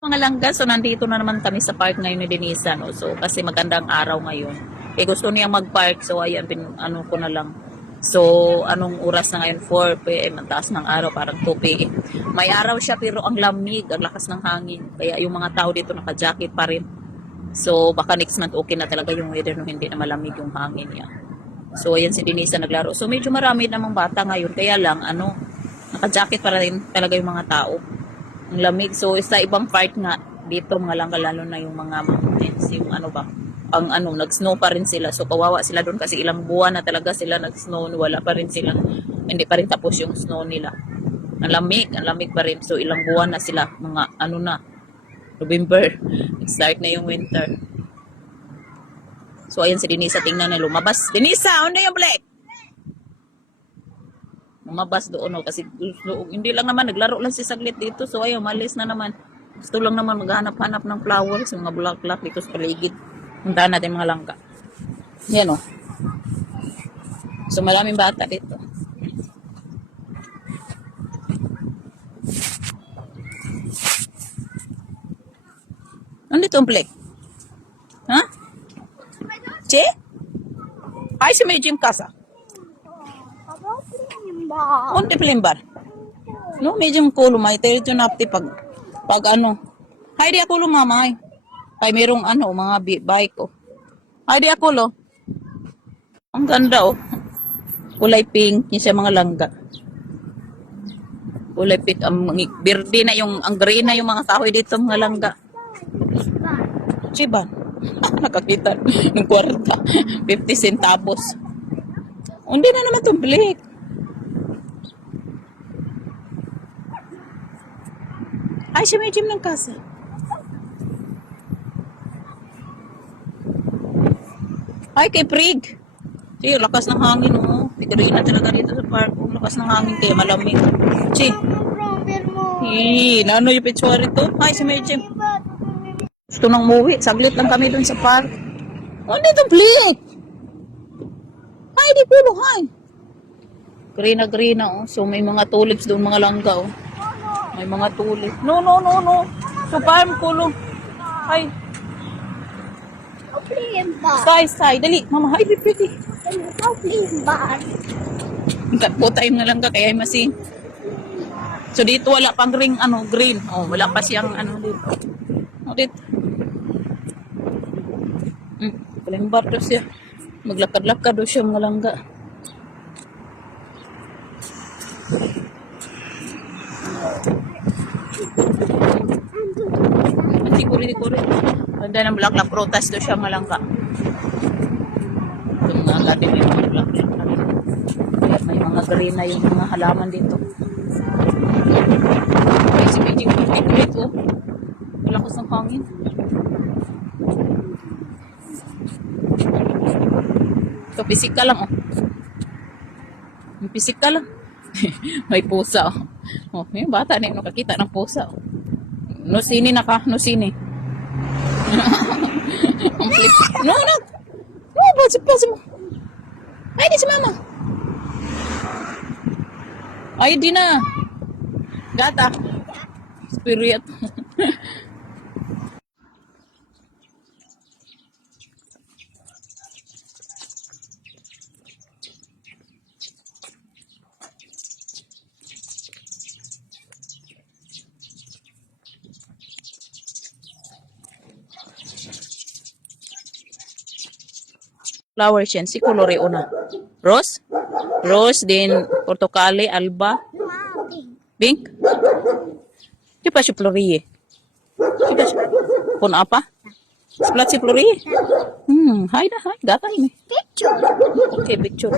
Mga langga, so nandito na naman kami sa park ngayon ni Denisa, no? So kasi magandang araw ngayon. Eh gusto niya mag-park, so ayan, ano ko na lang. So anong oras na ngayon? 4 p.m. Ang taas ng araw, parang 2 p.m. May araw siya pero ang lamig, ang lakas ng hangin. Kaya yung mga tao dito naka-jacket pa rin. So baka next month okay na talaga yung weather no, hindi na malamig yung hangin niya. So ayan si Denisa naglaro. So medyo marami namang bata ngayon, kaya lang ano, naka-jacket pa rin talaga yung mga tao. Ang lamig. So, sa ibang part nga, dito mga langga, lalo na yung mga mountains, yung ano ba, ang ano, nag-snow pa rin sila. So, kawawa sila doon kasi ilang buwan na talaga sila nag-snow, wala pa rin sila, hindi pa rin tapos yung snow nila. Ang lamig pa rin. So, ilang buwan na sila, mga ano na, November, start na yung winter. So, ayan si Denisa, tingnan na lumabas. Denisa, ano yung black? Lumabas doon no, kasi hindi lang naman naglaro lang si saglit dito, so ayaw malis na naman, gusto lang naman maghanap-hanap ng flowers, mga bulaklak dito sa paligid. Puntahan natin mga langka, yan o. So maraming bata dito. Nandito ang play ha? Che? Ay si may gym kasa. Unti pelimbar. No, medyo kulo may tayo napti pag ano. Hay di ako lo mamay. Ay merong ano mga bike ko. Hay di ako lo. Ang ganda oh. Kulay pink yung sa mga langga. Kulay pink ang birdi na yung ang green na yung mga kahoy dito mga langga. Chiban. Nakakita ng kwarta. 50 centavos. Hindi na naman itong blik. Ay, siya may gym ng kasa. Ay, kay Prig. Siya, lakas ng hangin, oh. Tigari na talaga dito sa park. Oh, lakas ng hangin, kaya malamig. Siya. Nano yung pitswari to? Ay, siya may gym. Gusto nang muwi. Saglit lang kami dun sa park. Oh, dito, Plig. Ay, di pulo, hay. Green na, oh. So, may mga tulips doon, mga langga, oh. May mga tulip. No. So, parang kulong. Ay. Say. Dali. Mama, ay, pretty. Po tayo na lang ka, kaya masing. So, dito wala pang ring, green. Oh, wala pa siyang, dito. Oh, dito. Kalimbar daw siya. Maglakad-lakad daw siya, mga langga. Kuri. Ganda ng bulaklak. Prutas doon siya malangka. Itong mga garden yung mga bulaklak. May mga green na yung mga halaman dito. Ay, si Beijing kulit oh. Malakas ng hangin. Ito, pisika lang oh. Pisika lang. May pusa oh. Oh, may bata na yung nakakita ng pusa oh. No sini. No. Basa mo. Ay, di si mama. Ay, di na. Gata. Spirit. Flowers yan. Si colore una. Rose, din portokale, alba. Pink? Di pa siya florie. Pun apa? Splat si florie? Hay. Gata ini. Picture. Okay, picture.